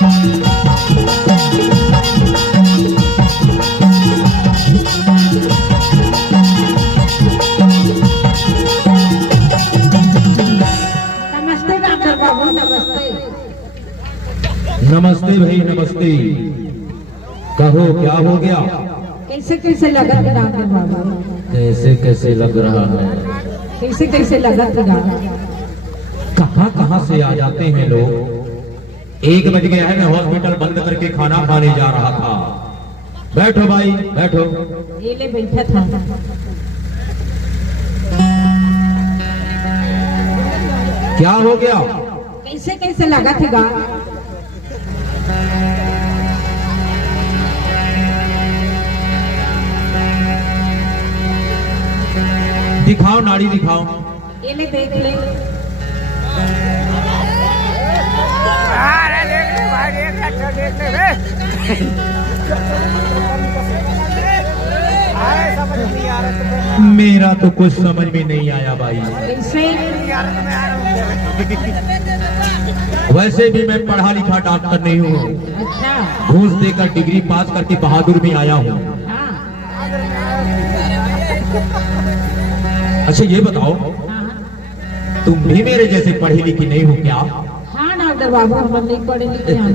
नमस्ते भाई नमस्ते। कहो क्या हो गया? कैसे कैसे लगा था डॉक्टर बाबू? कैसे कैसे लग रहा है? कैसे कैसे लगा था? कहाँ कहाँ से आ जाते हैं लोग। 1 बज गया है, मैं हॉस्पिटल बंद करके खाना खाने जा रहा था। बैठो भाई बैठो। ये ले बैठा था। क्या हो गया? कैसे कैसे लगा था? दिखाओ नाड़ी दिखाओ। ये ले देख ले। मेरा तो कुछ समझ में नहीं आया भाई। कैसे? वैसे भी मैं पढ़ा लिखा डॉक्टर नहीं हूँ। अच्छा। घूस देकर डिग्री पास करके बहादुर में आया हूँ। हाँ। अच्छा ये बताओ, हाँ। तुम भी मेरे जैसे पढ़ी लिखी नहीं हो क्या? हाँ डॉक्टर बाबू, हम नहीं पढ़े लिखे हैं।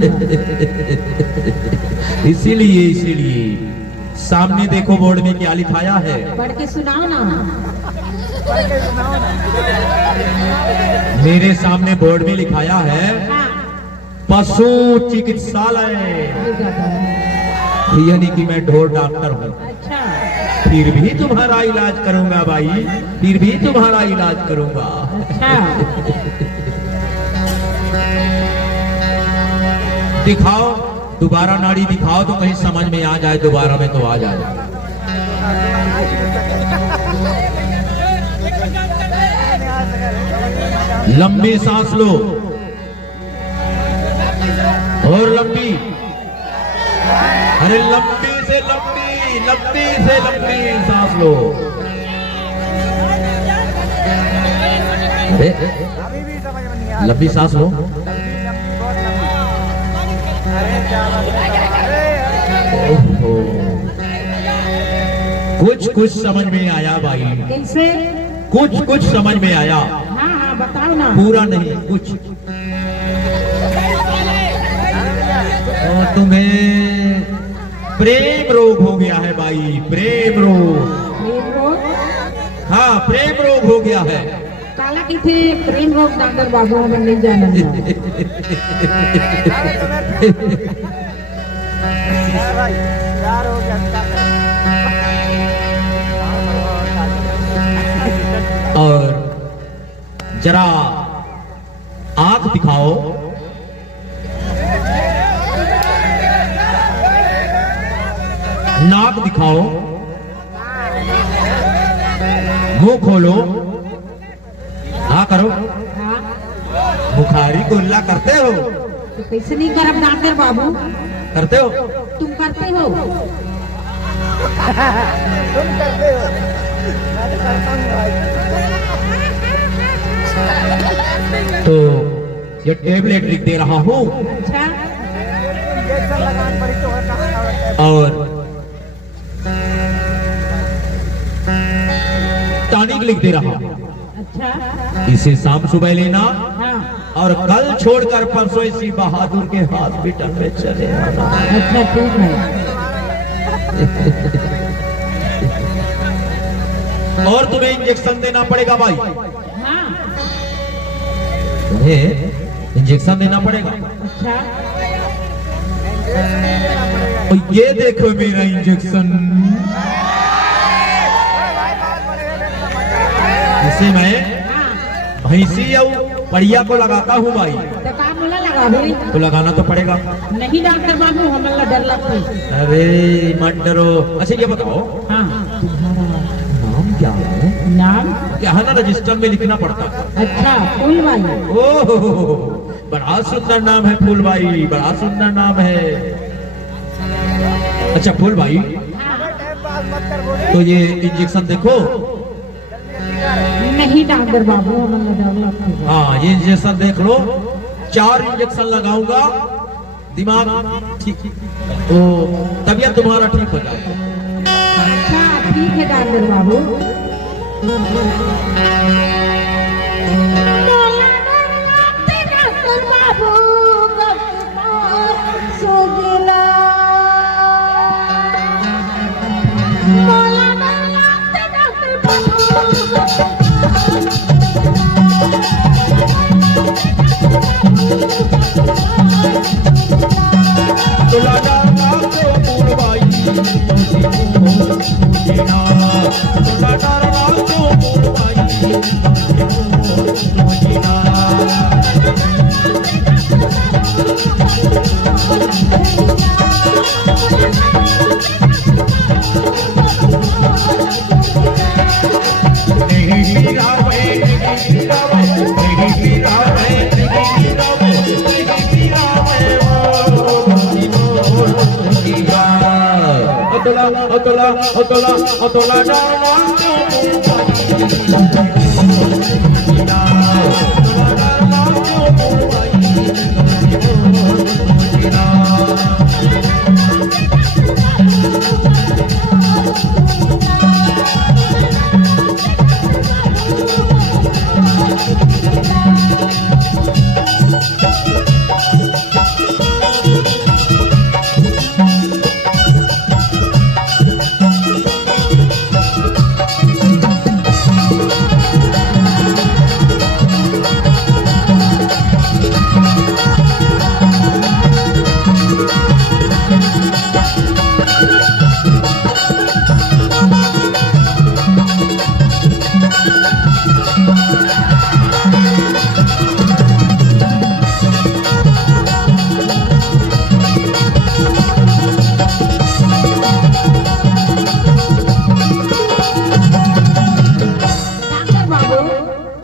इसीलिए सामने देखो बोर्ड में क्या लिखाया है। पढ़ के सुनाओ ना। मेरे सामने बोर्ड में लिखाया है हाँ। पशु चिकित्सालय, यानी कि मैं ढोर डॉक्टर हूँ। अच्छा। फिर भी तुम्हारा इलाज करूंगा भाई, फिर भी तुम्हारा इलाज करूंगा। अच्छा। दिखाओ दोबारा नाड़ी दिखाओ तो कहीं समझ में आ जाए, दोबारा में तो आ जाए। लंबी सांस लो और लंबी, अरे लंबी से लंबी सांस लो। लंबी सांस लो। कुछ समझ में आया भाई। कैसे? कुछ समझ में आया। हाँ हाँ बताओ ना। पूरा नहीं कुछ। और तुम्हें प्रेम रोग हो गया है भाई, प्रेम रोग। प्रेम रोग? हाँ प्रेम रोग हो गया है। काला किथे प्रेम रोग डॉक्टर बाबू, हम नहीं जानते। और जरा आंख दिखाओ। नाक दिखाओ। मुंह खोलो। हाँ करो। हाँ। बुखारी गोल्ला करते हो? तो कैसे नहीं करब डॉक्टर बाबू? करते हो? तुम करते हो? तुम करते हो? मैं तो करता हूँ भाई। तो ये टेबलेट लिख दे रहा हूँ। अच्छा। इंजेक्शन लगाने पड़ी तो और टॉनिक लिख दे रहा हूँ। अच्छा। इसे शाम सुबह लेना हाँ। और कल छोड़कर परसों इसी बहादुर के हॉस्पिटल में चले आना। अच्छा ठीक है। और तुम्हें इंजेक्शन देना पड़ेगा भाई। हाँ। तुम्हें इंजेक्शन देना पड़ेगा। अच्छा। और ये देखो मेरा इंजेक्शन, इसे मैं हाँ। भैंसी या बढ़िया को लगाता हूँ भाई। तो का मोला लगा भाई? तो लगाना तो पड़ेगा। नहीं डॉक्टर बाबू, हमें डर लगता है। अरे मत डरो। अच्छा ये बताओ, हाँ। तुम्हारा नाम क्या है? नाम? क्या है ना, रजिस्टर में लिखना पड़ता है। अच्छा फूल वाली। ओह बड़ा सुंदर नाम है फूल भाई, बड़ा सुंदर नाम है। अच्छा फूल भाई, तो ये इंजेक्शन देखो। नहीं डॉक्टर बाबू, हमें डर लगता है। हाँ ये इंजेक्शन देख लो। 4 इंजेक्शन लगाऊंगा, दिमाग ठीक, तो तबीयत तुम्हारा ठीक हो जाएगा। अच्छा ठीक है डॉक्टर बाबू।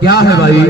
क्या है भाई?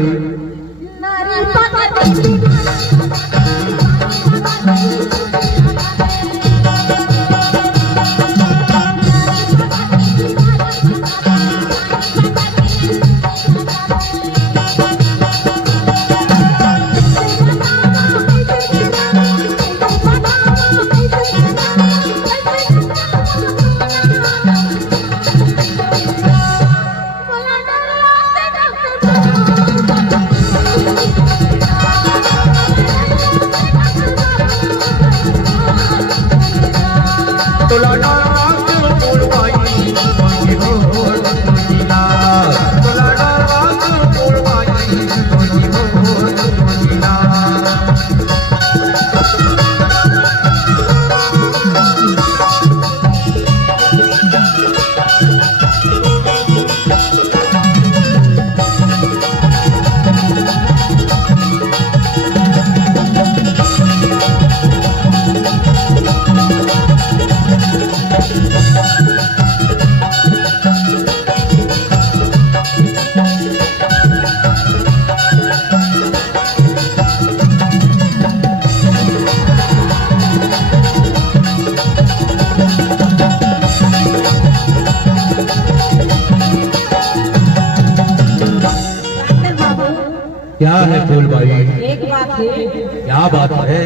क्या है फूल भाई? एक बात है। क्या बात है?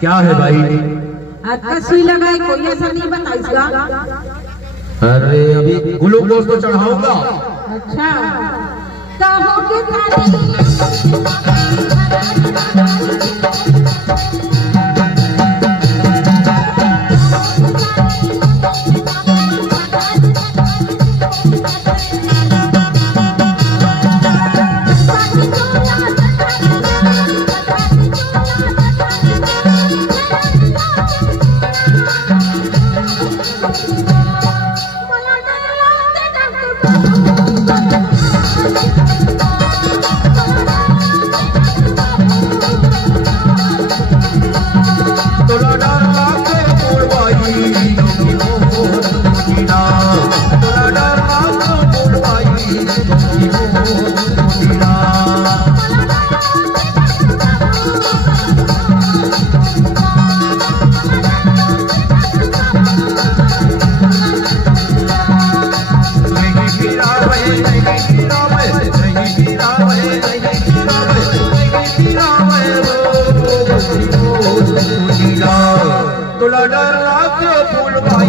क्या है भाई? हाथ का सुई लगाए कोई ऐसा नहीं बताइएगा। अरे अभी ग्लूकोज तो चढ़ाऊंगा। अच्छा कहो के थाली तुला डर राख फूल बाई